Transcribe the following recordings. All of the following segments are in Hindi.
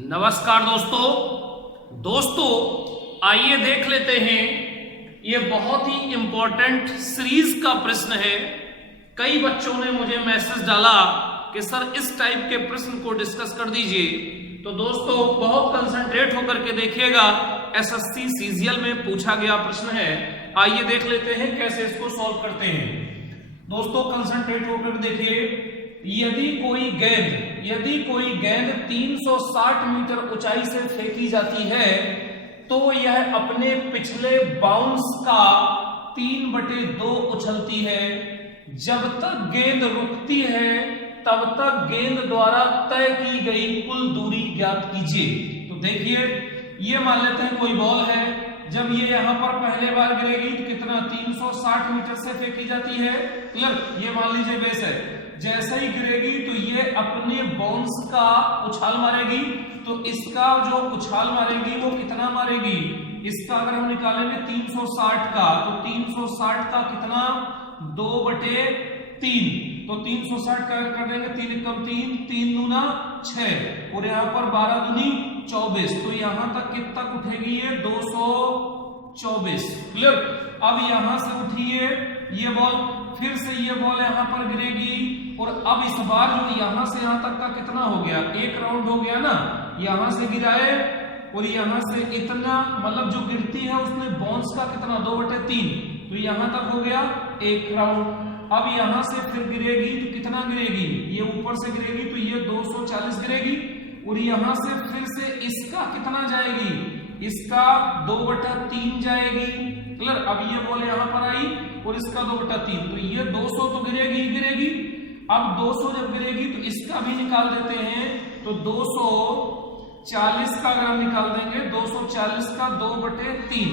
नमस्कार दोस्तों आइए देख लेते हैं। ये बहुत ही इंपॉर्टेंट सीरीज का प्रश्न है। कई बच्चों ने मुझे मैसेज डाला कि सर इस टाइप के प्रश्न को डिस्कस कर दीजिए। तो दोस्तों बहुत कंसंट्रेट होकर के देखिएगा, एसएससी सीजीएल में पूछा गया प्रश्न है। आइए देख लेते हैं कैसे इसको सॉल्व करते हैं। दोस्तों कंसंट्रेट होकर देखिए, यदि कोई गेंद 360 मीटर ऊंचाई से फेंकी जाती है तो यह अपने पिछले बाउंस का 3/2 उछलती है। जब तक गेंद रुकती है तब तक गेंद द्वारा तय की गई कुल दूरी ज्ञात कीजिए। तो देखिए, ये मान लेते हैं कोई बॉल है। जब ये यहां पर पहले बार गिरेगी तो कितना 360 मीटर से फेंकी जाती है। क्लियर, ये मान लीजिए बेस है। जैसे ही गिरेगी तो ये अपने बाउंस का उछाल मारेगी। तो इसका जो उछाल मारेगी वो कितना मारेगी, इसका अगर हम निकालेंगे 360 का, तो 360 का कितना 2/3। तो 360 का कर देंगे, 3 एकम 3, 3 दूना 6 और यहाँ पर 12 दूनी 24। तो यहां तक कितना उठेगी ये 224। क्लियर। अब यहां से उठिए ये बॉल, फिर से ये बॉल यहां पर गिरेगी और अब इस बार जो यहां से यहां तक का कितना हो गया, एक राउंड हो गया ना। यहां से गिराए और यहां से इतना, मतलब जो गिरती है उसने बाउंस का कितना 2/3, तो यहां तक हो गया एक राउंड। अब यहां से फिर गिरेगी तो कितना गिरेगी, ये ऊपर से गिरेगी तो ये 240 गिरेगी और यहां से फिर से इसका कितना जाएगी, इसका 2/3 जाएगी। क्लियर। अब ये बॉल यहां पर आई और इसका 2/3, तो ये 200 तो गिरेगी ही गिरेगी। अब 200 जब गिरेगी तो इसका भी निकाल देते हैं। तो 240 का अगर हम निकाल देंगे, 240 का 2/3,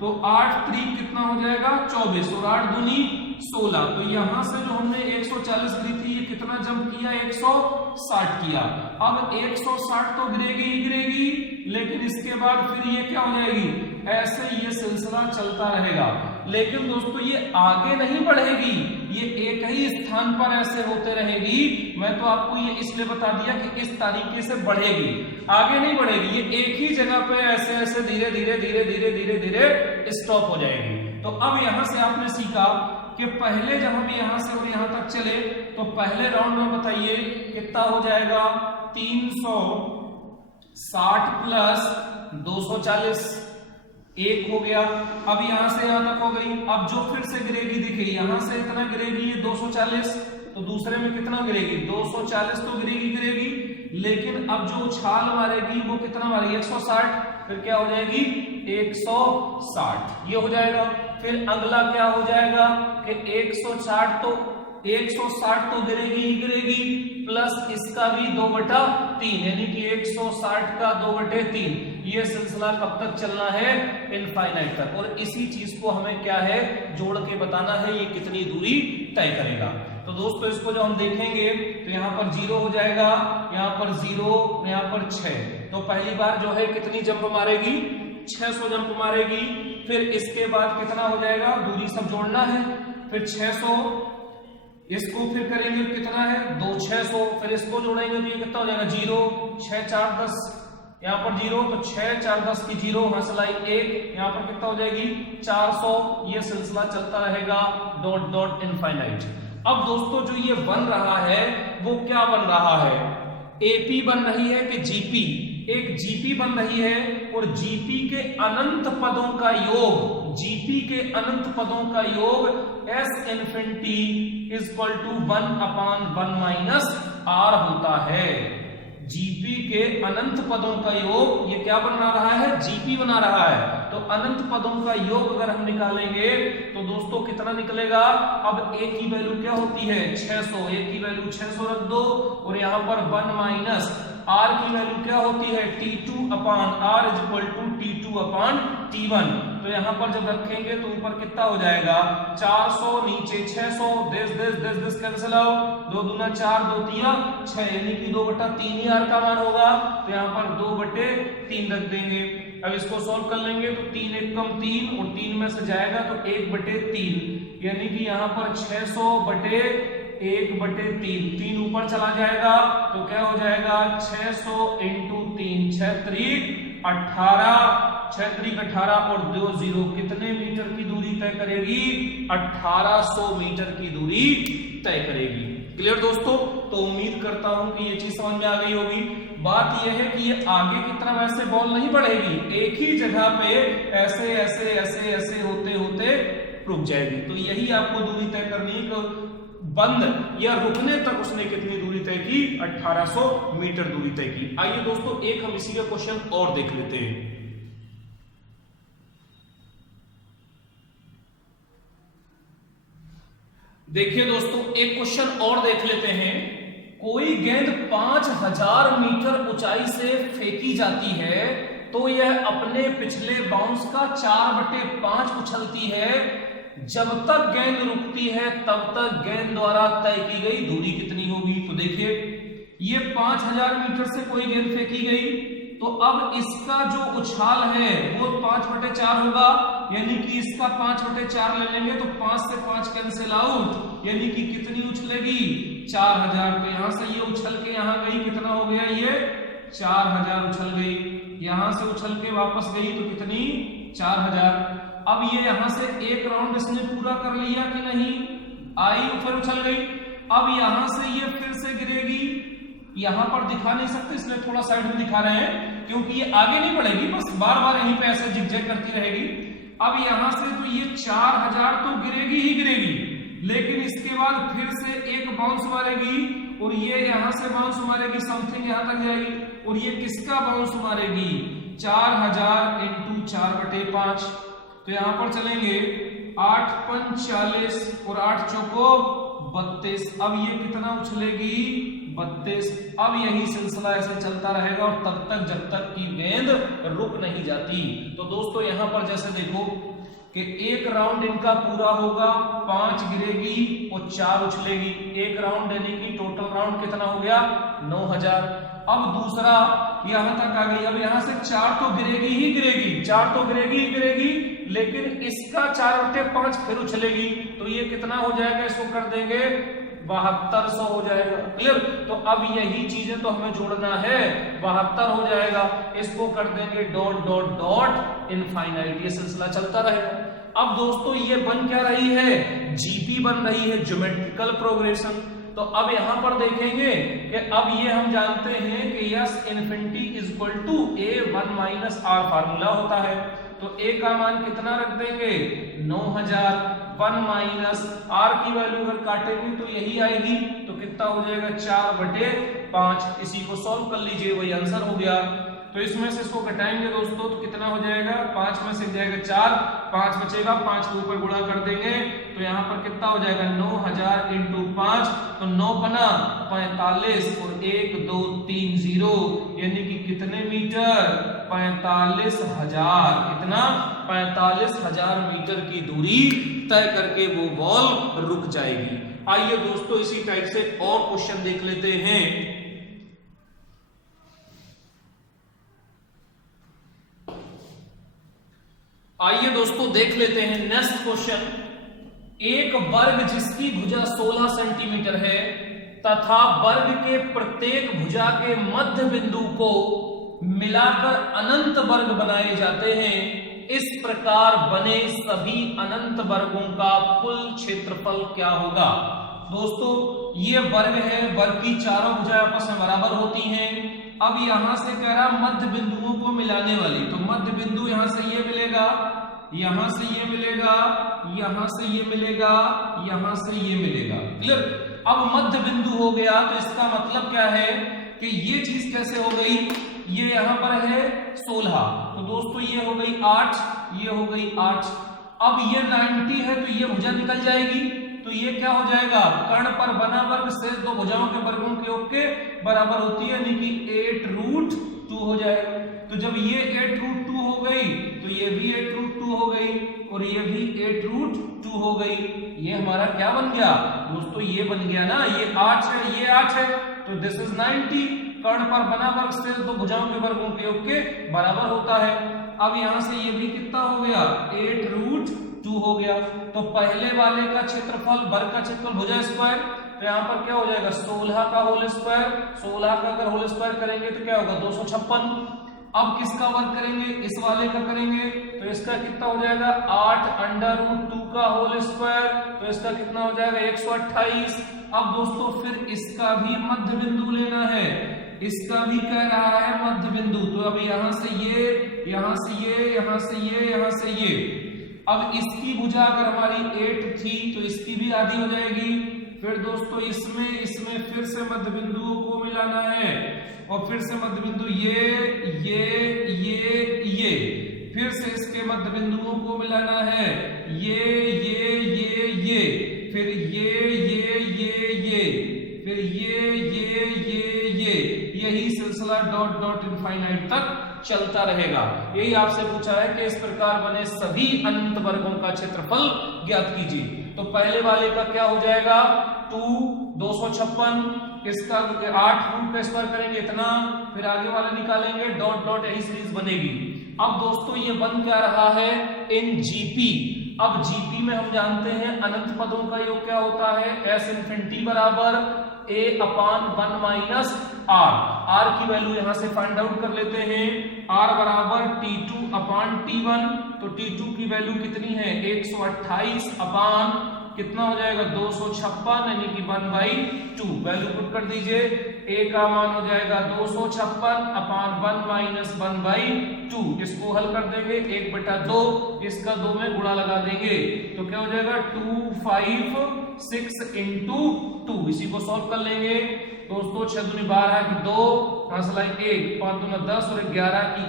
तो 8 3 कितना हो जाएगा 24 और 8 दूनी 16। तो यहां से जो हमने 140 गिरी थी, ये कितना जंप किया 160 किया। अब 160 तो गिरेगी ही गिरेगी, लेकिन इसके बाद फिर ये क्या हो जाएगी, ऐसे ये सिलसिला चलता रहेगा। लेकिन दोस्तों ये आगे नहीं बढ़ेगी, ये एक ही स्थान पर ऐसे होते रहेगी। मैं तो आपको ये इसलिए बता दिया कि इस तरीके से बढ़ेगी, आगे नहीं बढ़ेगी। ये एक ही जगह पे ऐसे ऐसे धीरे धीरे धीरे धीरे धीरे धीरे स्टॉप हो जाएगी। तो अब यहां से आपने सीखा कि पहले जब हम यहां से और यहां तक चले तो पहले राउंड में बताइए कितना हो जाएगा, 360 प्लस 240, एक हो गया। अब यहां से यहां तक हो गई। अब जो फिर से गिरेगी, देखिए यहां से इतना गिरेगी ये 240, तो दूसरे में कितना गिरेगी 240 तो गिरेगी, लेकिन अब जो उछाल मारेगी वो कितना मारेगी 160, फिर क्या हो जाएगी 160, ये हो जाएगा। फिर अगला क्या हो जाएगा कि 160 तो गिरेगी ही गिरेगी, प्लस इसका भी 2/3, यानी कि 160 का 2/3। ये सिलसिला कब तक चलना है, इनफाइनाइट तक। और इसी चीज को हमें क्या है, जोड़ के बताना है ये कितनी दूरी तय करेगा। तो दोस्तों इसको जब हम देखेंगे तो यहाँ पर 0 हो जाएगा, यहाँ पर 0, यहाँ पर 6। तो पहली बार जो है कितनी जंप मारेगी, 600 जंप मारेगी। फिर इसके बाद कितना हो जाएगा, दूरी सब जोड़ना है, फिर 600, इसको फिर करेंगे कितना है 2 600, फिर इसको जोड़ेंगे तो ये कितना हो जाएगा 0, 6 4 10, यहाँ पर 0, तो 6 4 10 की 0 हंसलाई 1, यहाँ पर कितना हो जाएगी 400। ये सिलसिला चलता रहेगा डॉट डॉट इनफाइनाइट। अब दोस्तों जो ये बन रहा है वो क्या बन रहा है, एपी बन रही है कि जीपी, एक जीपी बन रही है और जीपी के अनंत पदों का योग, जीपी के अनंत पदों का योग S infinity equal to 1/1 minus R होता है। जीपी के अनंत पदों का योग ये क्या बना रहा है, जीपी बना रहा है। तो अनंत पदों का योग अगर हम निकालेंगे तो दोस्तों कितना निकलेगा, अब ए की वैल्यू क्या होती है 600, ए की वैल्यू 600 रख दो और यहाँ पर 1 माइनस आर की वैल्यू क्या होती है T2/R इक्वल टू T2/T1। तो यहाँ पर जब रखेंगे तो ऊपर कितना हो जाएगा 400, नीचे 600, दिस कैंसिल आउट, 2 दूना 4, 2 तिया 6, यानी कि 2/3 ही आर का मान होगा। तो यहाँ पर 2/3 रख देंगे। अब इसको सॉल्व कर लेंगे तो 3 एकम 3 और 3 में से जाएगा तो 1/3, यानी कि यहाँ पर 600/3 1/3, 3 ऊपर चला जाएगा तो क्या हो जाएगा 600 × 3, 6 त्रिक 18, 6 त्रिक 18 और 2 0 कितने मीटर की दूरी तय करेगी? 1800 मीटर की दूरी तय करेगी। क्लियर दोस्तों? तो उम्मीद करता हूं कि ये चीज समझ में आ गई होगी। बात यह है कि ये आगे की तरफ ऐसे बॉल नहीं बढ़ेगी, एक ही जगह पे ऐसे ऐसे ऐसे ऐसे होते होते रुक जाएगी। तो यही आपको दूरी तय करनी है, बंद या रुकने तक उसने कितनी दूरी तय की? 1800 मीटर दूरी तय की। आइए दोस्तों एक हम इसी का क्वेश्चन और देख लेते हैं। देखिए दोस्तों एक क्वेश्चन और देख लेते हैं। कोई गेंद 5000 मीटर ऊंचाई से फेंकी जाती है तो यह अपने पिछले बाउंस का 4/5 उछलती है। जब तक गेंद रुकती है तब तक गेंद द्वारा तय की गई दूरी कितनी होगी? तो देखिए ये 5000 मीटर से कोई गेंद फेंकी गई तो अब इसका जो उछाल है वो 5/4 होगा, यानी कि इसका 5/4 ले लेंगे तो 5 से 5 कैंसिल आउट, यानी कि कितनी उछलेगी? 4000। तो यहां से ये उछल के यहां गई, कितना हो गया? ये 4000 उछल गई। यहां से उछल के वापस गई तो कितनी? 4000। अब ये यहां से एक राउंड इसने पूरा कर लिया कि नहीं? आई फिर उछल गई। अब यहां से ये फिर से गिरेगी, यहां पर दिखा नहीं सकते इसलिए थोड़ा साइड में दिखा रहे हैं क्योंकि ये आगे नहीं बढ़ेगी, बस बार बार यहीं पे ऐसे जिगजैग करती रहेगी। अब यहां से तो ये 4000 तो गिरेगी ही गिरेगी, लेकिन इसके बाद फिर से एक बाउंस मारेगी और ये यहां से बाउंस मारेगी, समथिंग यहां तक जाएगी और ये किसका बाउंस मारेगी? 4000 × 4/5। तो यहां पर चलेंगे 8 × 40 और 8 चौको 32। अब ये कितना उछलेगी? 32। अब यही सिलसिला ऐसे चलता रहेगा और तब तक जब तक कि गेंद रुक नहीं जाती। तो दोस्तों यहां पर जैसे देखो कि एक राउंड इनका पूरा होगा, 5 गिरेगी और 4 उछलेगी। एक राउंड यानी कि टोटल राउंड कितना हो गया? 9000। अब दूसरा यहां तक आ गई, अब यहां से 4 तो गिरेगी ही गिरेगी, 4 तो गिरेगी ही गिरेगी, लेकिन इसका 4/5 फिर उछलेगी तो ये कितना हो जाएगा? इसको कर देंगे 7200 हो जाएगा। क्लियर? तो अब यही चीजें तो हमें जोड़ना है, 72 हो जाएगा। इसको कर देंगे डॉट डॉट डॉट इनफाइनाइट, ये सिलसिला चलता रहेगा। अब दोस्तों ये बन क्या रही है? जीपी बन रही है, ज्योमेट्रिकल प्रोग्रेशन। तो अब यहां पर देखेंगे कि अब ये हम जानते हैं कि S infinity is equal to a1 - r formula होता है। तो a का मान कितना रख देंगे? 9000। 1 - r की वैल्यू अगर काटेंगे तो यही आएगी, तो कितना हो जाएगा? 4/5। इसी को सॉल्व कर लीजिए, वही आंसर हो गया। तो इसमें से इसको घटाएंगे दोस्तों तो कितना हो जाएगा? 5 में से जाएगा 4, 5 बचेगा, 5 को ऊपर गुणा कर देंगे तो यहाँ पर कितना हो जाएगा? 9000 × 5, तो 9 × 45 और 1 2 3 0, यानी कि कितने मीटर? 45,000। कितना? 45,000 मीटर की दूरी तय करके वो बॉल रुक जाएगी। आइए दोस्तों इसी टाइप से और क्वेश्चन देख लेते हैं। आइए दोस्तों देख लेते हैं नेक्स्ट क्वेश्चन। एक वर्ग जिसकी भुजा 16 सेंटीमीटर है तथा वर्ग के प्रत्येक भुजा के मध्य बिंदु को मिलाकर अनंत वर्ग बनाए जाते हैं। इस प्रकार बने सभी अनंत वर्गों का कुल क्षेत्रफल क्या होगा? दोस्तों ये वर्ग है, वर्ग की चारों भुजाएं आपस में बराबर होती हैं। अब यहां से कह रहा मध्य बिंदुओं को मिलाने वाली, तो मध्य बिंदु यहां से ये मिलेगा, यहां से ये मिलेगा, यहां से ये मिलेगा, यहां से ये मिलेगा। क्लियर? अब मध्य बिंदु हो गया तो इसका मतलब क्या है कि ये चीज कैसे हो गई? ये यहां पर है 16, तो दोस्तों ये हो गई 8, ये हो गई 8। अब ये 90 है तो ये भुजा निकल जाएगी, तो ये क्या हो जाएगा? कर्ण पर बना वर्ग से दो भुजाओं के वर्गों के योग के बराबर होती है, यानी कि 8√2 हो जाएगा। तो जब ये 8√2 हो गई तो ये भी 8√2 हो गई और ये भी 8√2 हो गई। ये हमारा क्या बन गया दोस्तों? ये बन गया ना, ये 8 है, ये 8 है, तो दिस इज 90। कर्ण पर बना वर्ग से दो भुजाओं के वर्गों के योग के बराबर होता है। अब यहां से ये भी कितना हो गया? 8√2 हो गया। तो पहले वाले का क्षेत्रफल, वर्ग का क्षेत्रफल भुजा स्क्वायर, तो यहाँ पर क्या हो जाएगा 16 का होल स्क्वायर, 16 का अगर होल स्क्वायर करेंगे तो क्या होगा 256। अब किसका वर्ग करेंगे, इस वाले का करेंगे, तो इसका कितना हो जाएगा 8 अंडर रूट 2 का होल स्क्वायर, तो इसका कितना हो जाएगा 128। अब दोस्तों फिर इसका भी मध्य बिंदु लेना है, इसका भी कह रहा है मध्य बिंदु, तो अब यहां से ये, यहां से ये, यहां से ये, यहां से ये। अब इसकी भुजा अगर हमारी 8 थी तो इसकी भी आधी हो जाएगी। फिर दोस्तों इसमें फिर से मध्य बिंदुओं को मिलाना है, और फिर से मध्य बिंदु ये, फिर से इसके मध्य बिंदुओं को मिलाना है, ये, फिर फिर ये, यही सिलसिला डॉट डॉट इनफाइनाइट तक चलता रहेगा। यही आपसे पूछा है कि इस प्रकार बने सभी अनंत वर्गों का क्षेत्रफल ज्ञात कीजिए। तो पहले वाले का क्या हो जाएगा 256, इसका 8 रूट का स्क्वायर करेंगे इतना, फिर आगे वाला निकालेंगे डॉट डॉट, यही सीरीज बनेगी। अब दोस्तों ये बन क्या रहा है इन जीपी। अब जीपी में हम जानते हैं अनंत पदों का योग क्या होता है, एस इन्फिनिटी बराबर a अपान 1 माइनस r की वैल्यू यहां से फाइंड आउट कर लेते हैं, r बराबर t2 अपान t1, तो t2 की वैल्यू कितनी है 128 अपान कितना हो जाएगा 256 यानी कि 1/2, वैल्यू पुट कर दीजिए, a का मान हो जाएगा 256 अपान 1 माइनस 1/2, इसको हल कर देंगे 1/2, इसका 2 में गुणा लगा देंगे, तो क्या हो जाएगा 256 इंटू 2, इसी को सॉल्व कर लेंगे दोस्तों। 6 दूनी 12 की 2 हासिलाई 1, 5 दूना 10 और 11 की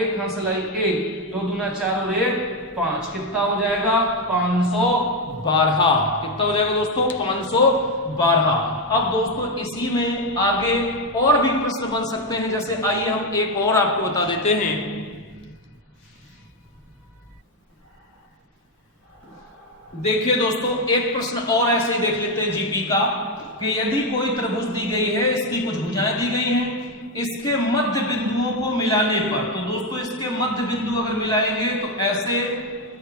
1 हासिलाई 1, 2 दूना 4 और 1 5, कितना हो जाएगा 512। कितना हो जाएगा दोस्तों 512। अब दोस्तों इसी में आगे और भी प्रश्न बन सकते हैं, जैसे आइए हम एक और आपको बता देते हैं। देखिए दोस्तों एक प्रश्न और ऐसे ही देख लेते हैं जीपी का, कि यदि कोई त्रिभुज दी गई है, इसकी कुछ भुजाएं दी गई हैं, इसके मध्य बिंदुओं को मिलाने पर, तो दोस्तों इसके मध्य बिंदु अगर मिलाएंगे तो ऐसे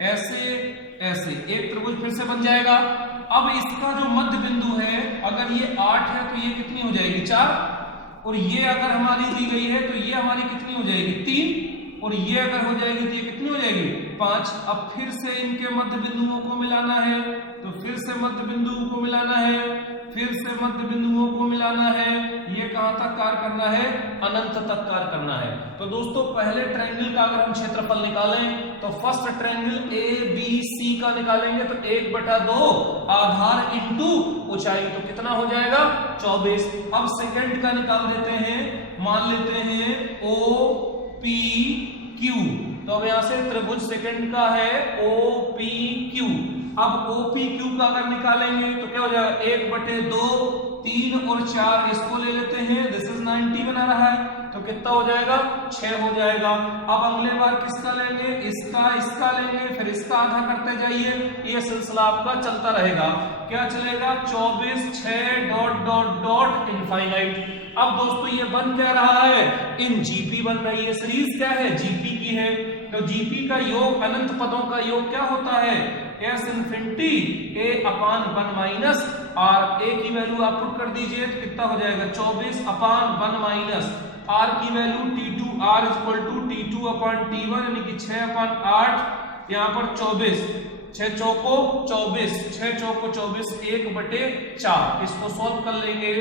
ऐसे ऐसे एक त्रिभुज फिर से बन जाएगा। अब इसका जो मध्य बिंदु है अगर ये 8 है तो ये कितनी हो जाएगी 4, और ये अगर हमारी दी गई है तो ये हमारी कितनी हो जाएगी 3, और ये अगर हो जाएगी तो ये कितनी हो जाएगी 5। अब फिर से इनके मध्य बिंदुओं को मिलाना है, तो फिर से मध्य बिंदुओं को मिलाना है, फिर से मध्य बिंदुओं को मिलाना है, ये कहां तक कार्य करना है अनंत तक कार्य करना है। तो दोस्तों पहले ट्रायंगल का अगर हम क्षेत्रफल निकालें तो फर्स्ट ट्रायंगल ABC का निकालेंगे तो 1/2 आधार इंटू ऊंचाई, तो कितना हो जाएगा 24। अब सेकंड का निकाल देते हैं, मान लेते हैं OPQ, तो अब यहां से त्रिभुज सेकंड का है OPQ। अब OPQ का अगर निकालेंगे तो क्या हो जाएगा 1/2, 3 और 4 इसको ले लेते हैं, दिस इज 90 बना रहा है, तो कितना हो जाएगा 6 हो जाएगा। अब अगले बार किसका लेंगे, इसका लेंगे, फिर इसका आधा करते जाइए, ये सिलसिला आपका चलता रहेगा। क्या चलेगा 24 6 डॉट डॉट डॉट इनफाइनाइट। अब दोस्तों ये बन क्या रहा है इन जीपी बन रही है, सीरीज क्या है जीपी की है, तो जीपी का योग अनंत पदों का योग क्या होता है S infinity a upon 1 minus r, a की वैल्यू आप पुट कर दीजिए तो कितना हो जाएगा 24 अपान 1 माइनस r की value t2, r equal to t2 upon t1 यानी कि 6 अपान 8, यहाँ पर 24, 6 चौको 24, 6 चौको 24, 1/4, इसको सॉल्व कर लेंगे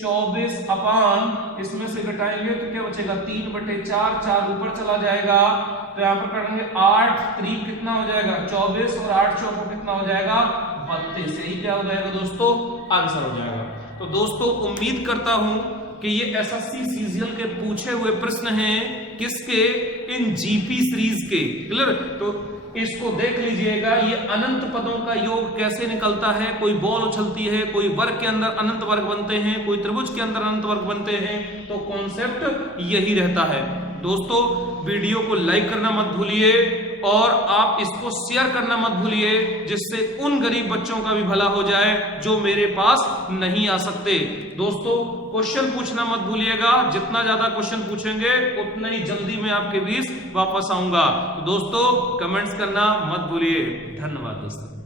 24 अपान इसमें से घटाएंगे तो क्या बचेगा 3/4, 4 ऊपर चला जाएगा, तो यहाँ पर करेंगे 8 3 कितना हो जाएगा 24 और 8 चौको कितना हो जाएगा 32, यही क्या हो जाएगा दोस्तों आंसर हो जाएगा। तो दोस्तों उम्मीद करता हूं कि ये एसएससी सीजीएल के पूछे हुए प्रश्न हैं किसके इन जीपी सीरीज के, क्लियर। तो इसको देख लीजिएगा, ये अनंत पदों का योग कैसे निकलता है, कोई बॉल उछलती है, कोई वर्ग के अंदर अनंत वर्ग बनते हैं, कोई त्रिभुज के अंदर अनंत वर्ग बनते हैं, तो कॉन्सेप्ट यही रहता है। दोस्तों वीडियो को लाइक करना मत भूलिए और आप इसको शेयर करना मत भूलिए, जिससे उन गरीब बच्चों का भी भला हो जाए जो मेरे पास नहीं आ सकते। दोस्तों क्वेश्चन पूछना मत भूलिएगा, जितना ज्यादा क्वेश्चन पूछेंगे उतना ही जल्दी मैं आपके बीच वापस आऊंगा। तो दोस्तों कमेंट्स करना मत भूलिए। धन्यवाद दोस्तों।